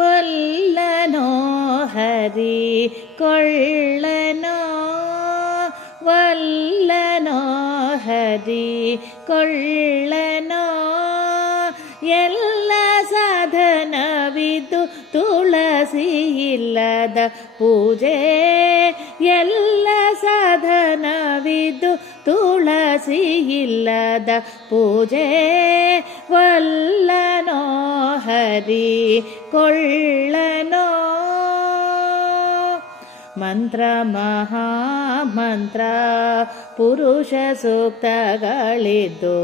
ಒಲ್ಲನೋ ಹರಿ ಕೊಳ್ಳನೋ ಒಲ್ಲನೋ ಹರಿ ಕೊಳ್ಳನೋ ಎಲ್ಲ ಸಾಧನವಿದ್ದು ತುಳಸಿ ಇಲ್ಲದ ಪೂಜೆ ಎಲ್ಲ ಸಾಧನವಿದ್ದು ತುಳಸಿ ಇಲ್ಲದ ಪೂಜೆ ಒಲ್ಲನೋ ಹರಿ ಕೊಳ್ಳನೋ ಮಂತ್ರ ಮಹಾಮಂತ್ರ ಪುರುಷ ಸೂಕ್ತಗಳಿದ್ದು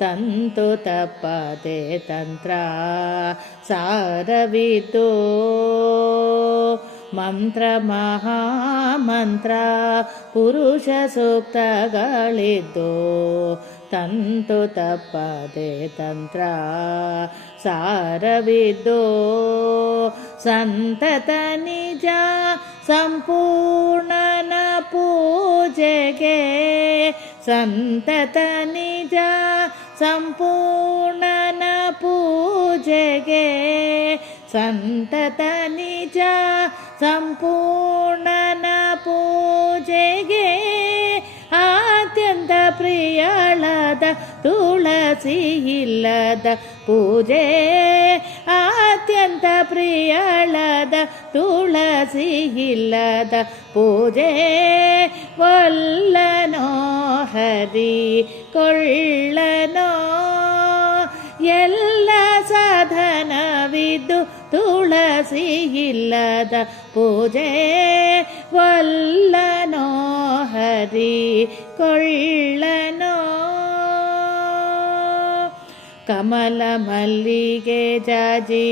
ತಂತು ತಪ್ಪದೆ ತಂತ್ರ ಸಾರವಿದ್ದು ಮಂತ್ರ ಮಹಾಮಂತ್ರ ಪುರುಷ ಸೂಕ್ತಗಳಿದ್ದು ತಂತು ತಪ್ಪದೆ ತಂತ್ರ ಸಾರವಿದ್ದು ಸಂತತ ನಿಜ ಸಂಪೂರ್ಣನ ಪೂಜೆಗೆ ಸಂತತ ನಿಜ ಸಂಪೂರ್ಣನ ಪೂಜೆಗೆ ಸಂತತ ನಿಜ ಸಂಪೂರ್ಣನ ಪೂಜೆಗೆ ಅತ್ಯಂತ ಪ್ರಿಯಳಾದ ತುಳಸಿ ಇಲ್ಲದ ಪೂಜೆ ಅತ್ಯಂತ ಪ್ರಿಯಳಾದ ತುಳಸಿ ಇಲ್ಲದ ಪೂಜೆ ಒಲ್ಲನೋ ಹರಿ ಕೊಳ್ಳನೋ ಎಲ್ಲ ಸಾಧನವಿದ್ದು ತುಳಸಿ ಇಲ್ಲದ ಪೂಜೆ ಒಲ್ಲನೋ ಹರಿ ಕೊಳ್ಳನೋ ಕಮಲ ಮಲ್ಲಿಗೆ ಜಾಜಿ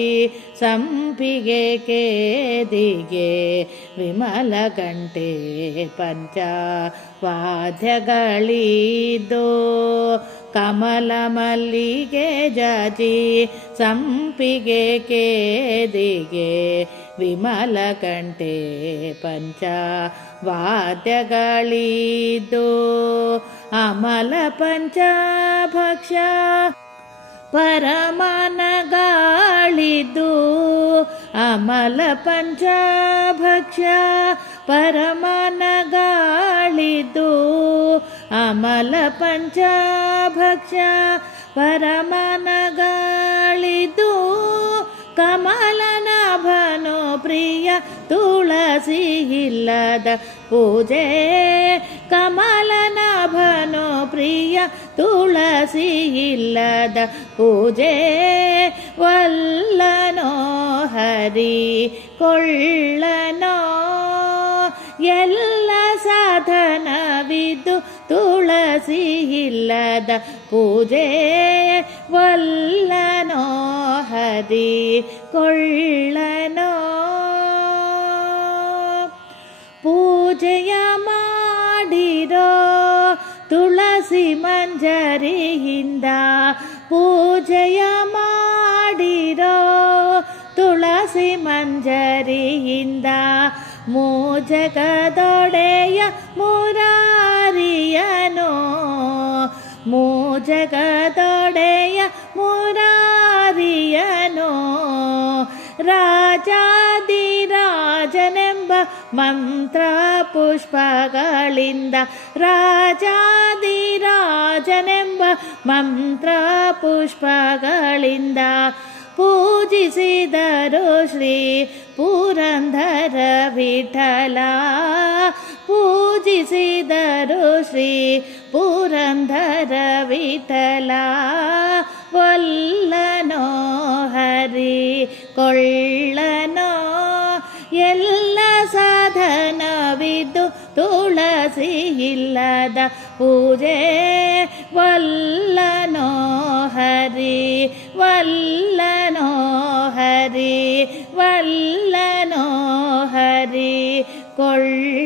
ಸಂಪಿಗೆ ಕೇದಿಗೆ ವಿಮಲ ಗಂಟೆ ಪಂಚ ವಾದ್ಯಗಳಿದ್ದು ಕಮಲ ಮಲ್ಲಿಗೆ ಜಾಜಿ ಸಂಪಿಗೆ ಕೇದಿಗೆ ವಿಮಲ ಗಂಟೆ ಪಂಚ ವಾದ್ಯಗಳಿದ್ದು ಅಮಲ ಪಂಚಭಕ್ಷ ಪರಮಾನಗಳಿದ್ದು ಅಮಲ ಪಂಚಭಕ್ಷ ಪರಮಾನಗಳಿದ್ದು ಅಮಲ ಪಂಚಭಕ್ಷ ಪರಮಾನಗಳಿದ್ದು ಕಮಲನಾಭನೋ ಪ್ರಿಯ ತುಳಸಿ ಇಲ್ಲದ ಪೂಜೆ ಕಮಲನಾಭನೋ ಪ್ರಿಯ ತುಳಸಿ ಇಲ್ಲದ ಪೂಜೆ ಒಲ್ಲನೋ ಹರಿ ಕೊಳ್ಳನೋ ಎಲ್ಲ ಸಾಧನವಿದ್ದು ತುಳಸಿ ಇಲ್ಲದ ಪೂಜೆ ಒಲ್ಲನೋ ಹರಿ ಕೊಳ್ಳನೋ ಪೂಜೆಯ ಮಾಡಿರೋ ತುಳಸಿ ಮಂಜರಿಯಿಂದ ಪೂಜೆಯ ಮಾಡಿರೋ ತುಳಸಿ ಮಂಜರಿಯಿಂದ ಮೂಜಗದೊಡೆಯ ಮುರಾರಿಯನೋ ಮೂಜಗದೊಡೆಯ ಮುರಾರಿಯನೋ ರಾಜಾದಿರಾಜನೆಂಬ ಮಂತ್ರ ಪುಷ್ಪಗಳಿಂದ ರಾಜಾದಿರಾಜನೆಂಬ ಮಂತ್ರ ಪುಷ್ಪಗಳಿಂದ ಪೂಜಿಸಿದರು ಶ್ರೀ ಪುರಂದರ ವಿಠಲ ಪೂಜಿಸಿದರು ಶ್ರೀ ಪುರಂದರ ವಿಠಲ ಒಲ್ಲನೋ ಹರಿ ಕೊಳ್ಳನೋ ಎಲ್ಲ ಸಾಧನವಿದ್ದು ತುಳಸಿ ಇಲ್ಲದ ಪೂಜೆ ಒಲ್ಲನೋ ಹರಿ ಒಲ್ಲನೋ ಹರಿ ಒಲ್ಲನೋ ಹರಿ ಕೊಳ್ಳ